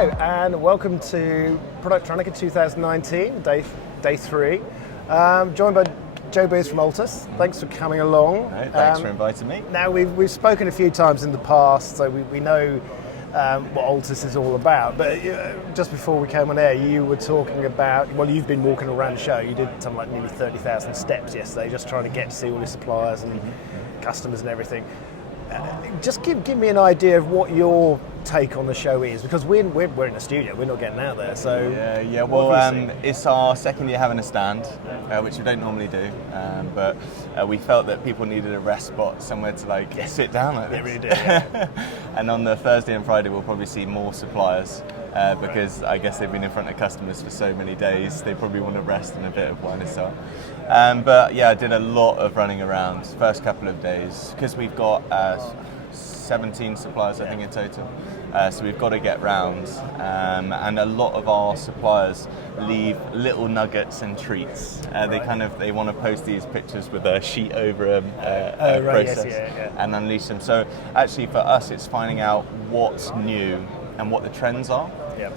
Hello and welcome to productronica 2019, day 3. Joined by Joe Beers from Altus. Thanks for coming along. No, thanks for inviting me. Now we've spoken a few times in the past, so we know what Altus is all about. But just before we came on air, you were talking about, well, you've been walking around the show. You did something like nearly 30,000 steps yesterday, just trying to get to see all your suppliers and customers and everything. Just give me an idea of what your take on the show is, because we're in the studio, we're not getting out there. So yeah. Well, it's our second year having a stand, which we don't normally do, but we felt that people needed a rest spot, somewhere to sit down like this. They really do. Yeah. And on the Thursday and Friday, we'll probably see more suppliers. Because I guess they've been in front of customers for so many days, they probably want to rest and a bit of wine and so on. But yeah, I did a lot of running around first couple of days, because we've got 17 suppliers I think in total, so we've got to get round, and a lot of our suppliers leave little nuggets and treats. They want to post these pictures with a sheet over a process, yes, and unleash them. So actually for us it's finding out what's new and what the trends are. Yep.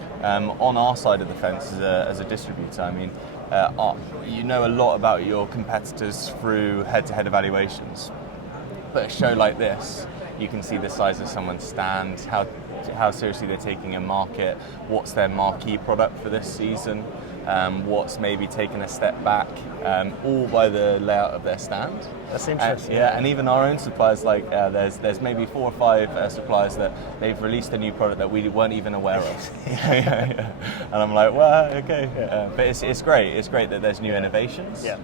On our side of the fence as a distributor, I mean, you know a lot about your competitors through head-to-head evaluations. But a show like this, you can see the size of someone's stand, how seriously they're taking a market, what's their marquee product for this season, what's maybe taken a step back, all by the layout of their stand. That's interesting. And even our own suppliers, there's maybe 4 or 5 suppliers that they've released a new product that we weren't even aware of. And I'm like, well, okay. But it's great. It's great that there's new innovations. Yeah.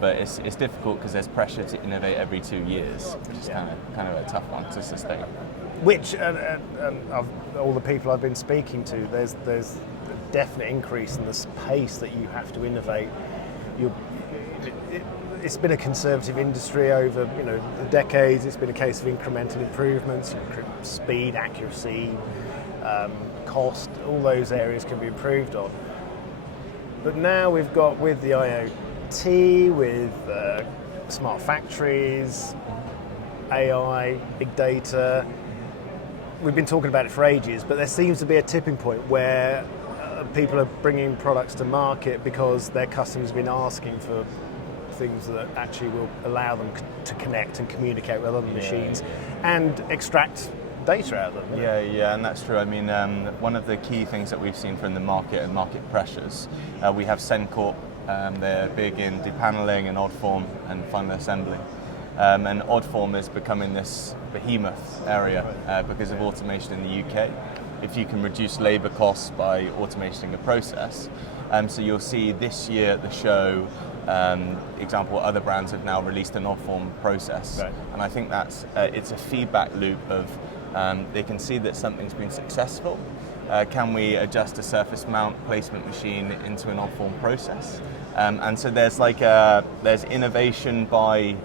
But it's difficult because there's pressure to innovate every 2 years, which is kind of a tough one to sustain. Which, of all the people I've been speaking to, there's a definite increase in the pace that you have to innovate. It's been a conservative industry over the decades. It's been a case of incremental improvements, speed, accuracy, cost. All those areas can be improved on. But now we've got, with the IoT, with smart factories, AI, big data. We've been talking about it for ages, but there seems to be a tipping point where people are bringing products to market because their customers have been asking for things that actually will allow them to connect and communicate with other machines and extract data out of them. Yeah, and that's true. I mean, one of the key things that we've seen from the market and market pressures, we have Sencorp. They're big in depaneling and odd form and final assembly. And odd form is becoming this behemoth area because of automation in the UK. If you can reduce labour costs by automating a process. So you'll see this year at the show, example, other brands have now released an odd form process. Right. And I think that's it's a feedback loop of they can see that something's been successful. Can we adjust a surface mount placement machine into an odd form process? And so there's innovation by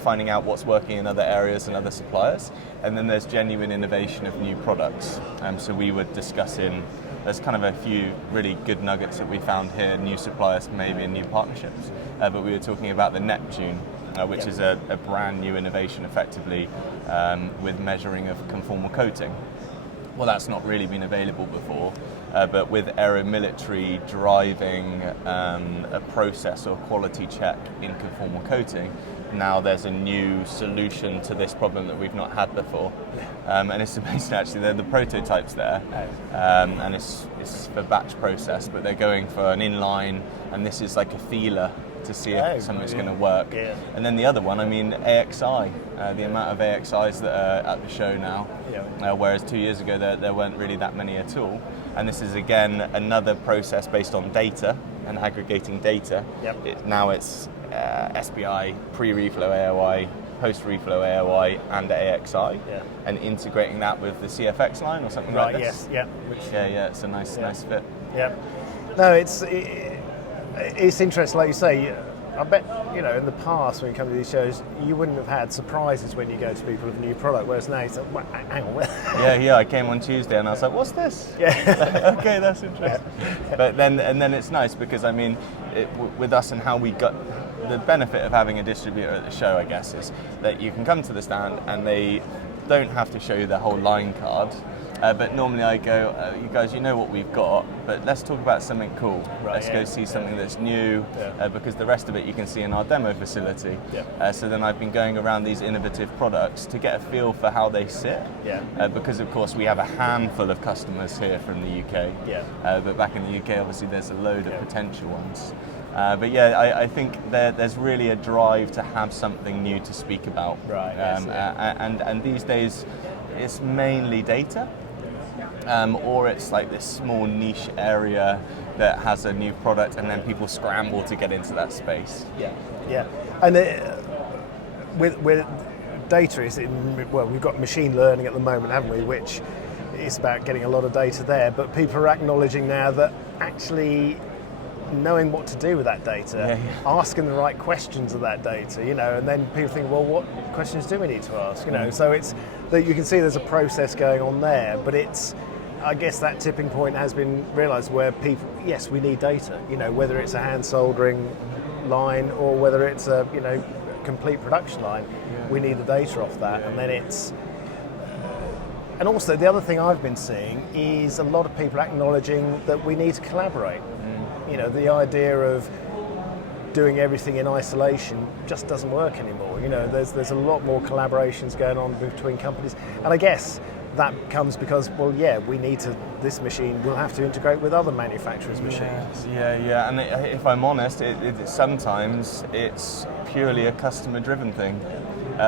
finding out what's working in other areas and other suppliers, and then there's genuine innovation of new products. So we were discussing, there's kind of a few really good nuggets that we found here, new suppliers maybe and new partnerships, but we were talking about the Neptune, which is a brand new innovation effectively with measuring of conformal coating. Well, that's not really been available before, but with aeromilitary driving a process or quality check in conformal coating, now there's a new solution to this problem that we've not had before. And it's amazing actually, they're the prototypes there, and it's for batch process, but they're going for an inline, and this is like a feeler to see if something's going to work. Yeah. And then the other one, I mean, AXI, the amount of AXIs that are at the show now, whereas 2 years ago there weren't really that many at all. And this is again another process based on data and aggregating data. Yep. Now it's SPI, pre-reflow AOI, post-reflow AOI and AXI, and integrating that with the CFX line or something like this. Yes, yeah. It's a nice fit. Yeah. No, it's interesting, like you say. I bet, in the past when you come to these shows, you wouldn't have had surprises when you go to people with a new product, whereas now you say, well, hang on. Yeah, I came on Tuesday and I was like, what's this? Yeah. Okay, that's interesting. Yeah. But then it's nice because, I mean, with us and how we got, the benefit of having a distributor at the show, I guess, is that you can come to the stand and they don't have to show you their whole line card. But normally I go, you guys, you know what we've got, but let's talk about something cool. Right, let's go see something that's new, because the rest of it you can see in our demo facility. So then I've been going around these innovative products to get a feel for how they sit. Because of course we have a handful of customers here from the UK. But back in the UK, obviously there's a load of potential ones. But yeah, I think there's really a drive to have something new to speak about. And these days, it's mainly data, or it's like this small niche area that has a new product, and then people scramble to get into that space. And with data, we've got machine learning at the moment, haven't we? Which is about getting a lot of data there, but people are acknowledging now that actually knowing what to do with that data, asking the right questions of that data, and then people think, well, what questions do we need to ask, So it's that you can see there's a process going on there, but I guess that tipping point has been realised where people, yes, we need data, whether it's a hand soldering line or whether it's a, complete production line, we need the data off that, and then it's. And also, the other thing I've been seeing is a lot of people acknowledging that we need to collaborate. The idea of doing everything in isolation just doesn't work anymore. There's a lot more collaborations going on between companies, and I guess that comes because, this machine will have to integrate with other manufacturers' machines. And if I'm honest, sometimes it's purely a customer-driven thing.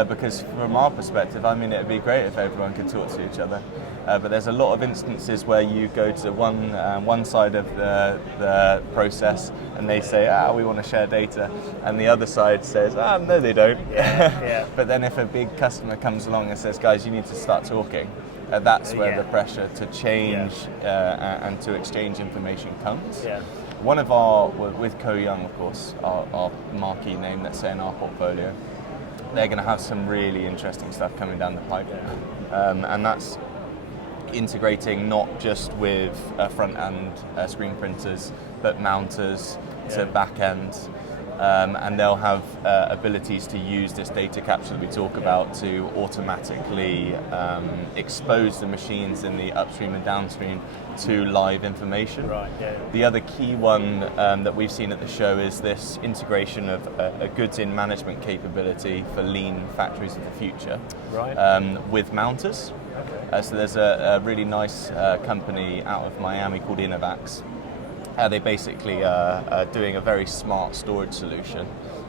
Because from our perspective, it'd be great if everyone could talk to each other. But there's a lot of instances where you go to one side of the process and they say, we want to share data, and the other side says, no, they don't. But then if a big customer comes along and says, guys, you need to start talking, that's where the pressure to change and to exchange information comes. One of with Co-Young, of course, our marquee name, let's say, in our portfolio, they're going to have some really interesting stuff coming down the pipe. And that's integrating not just with front-end screen printers, but mounters to back-end. And they'll have abilities to use this data capture that we talk about to automatically expose the machines in the upstream and downstream to live information. The other key one that we've seen at the show is this integration of a goods-in management capability for lean factories of the future with mounters. So there's a really nice company out of Miami called Innovax. They basically are doing a very smart storage solution,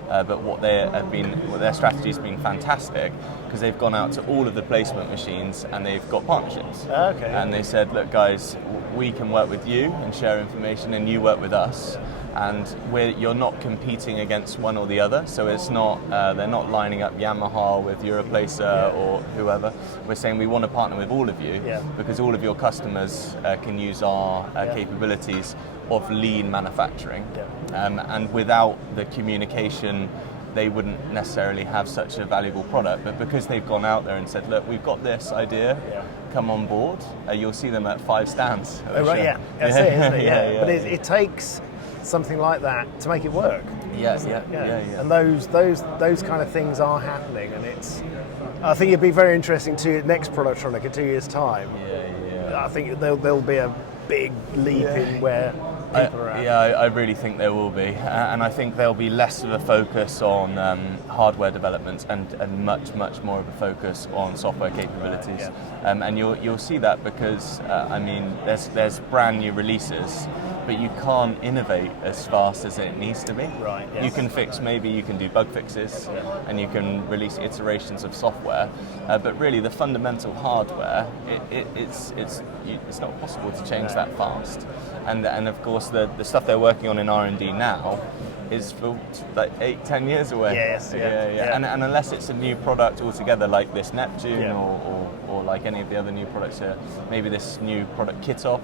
but what their strategy has been fantastic, because they've gone out to all of the placement machines and they've got partnerships. And they said, look guys, we can work with you and share information, and you work with us, and you're not competing against one or the other. So it's not they're not lining up Yamaha with Europlacer or whoever. We're saying we want to partner with all of you because all of your customers can use our capabilities of lean manufacturing, and without the communication they wouldn't necessarily have such a valuable product. But because they've gone out there and said, look, we've got this idea, come on board, you'll see them at 5 stands. That's it, isn't it? But it takes something like that to make it work. And those kind of things are happening, and I think it'd be very interesting to next productronica 2 years time. I think there'll be a big leap in where people are at. I really think there will be, and I think there'll be less of a focus on hardware development and much more of a focus on software capabilities. And you'll see that because there's brand new releases, but you can't innovate as fast as it needs to be. You can you can do bug fixes, and you can release iterations of software, but really the fundamental hardware, it's not possible to change that fast. And of course the stuff they're working on in R&D now is for like 8-10 years away. And unless it's a new product altogether, like this Neptune or like any of the other new products here, maybe this new product Kitoff,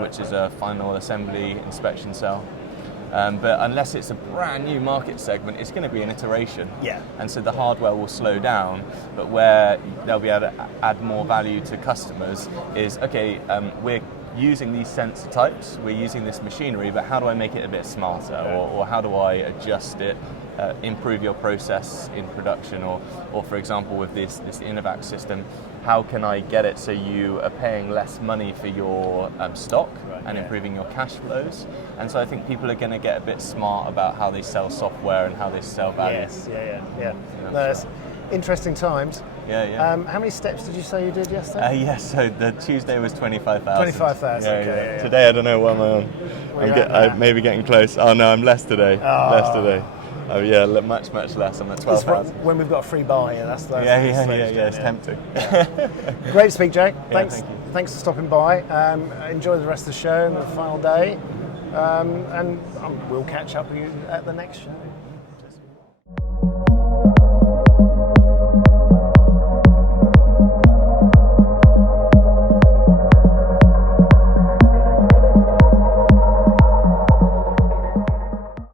which is a final assembly inspection cell. But unless it's a brand new market segment, it's going to be an iteration. And so the hardware will slow down, but where they'll be able to add more value to customers is, we're using these sensor types, we're using this machinery, but how do I make it a bit smarter, or how do I adjust it, improve your process in production, or for example with this Innovac system, how can I get it so you are paying less money for your stock and improving your cash flows? And so I think people are going to get a bit smart about how they sell software and how they sell value. Yes, yeah. That's interesting times. Yeah. How many steps did you say you did yesterday? Yes, so the Tuesday was 25,000. 25,000, okay. Yeah. Today, I don't know what am I on. I'm maybe getting close. Oh no, I'm less today. Less today. Oh yeah, much less. I'm at 12,000. When we've got a free buy, that's it's tempting. Great to speak, Jake. Thank you. Thanks for stopping by. Enjoy the rest of the show and the final day. And we'll catch up with you at the next show.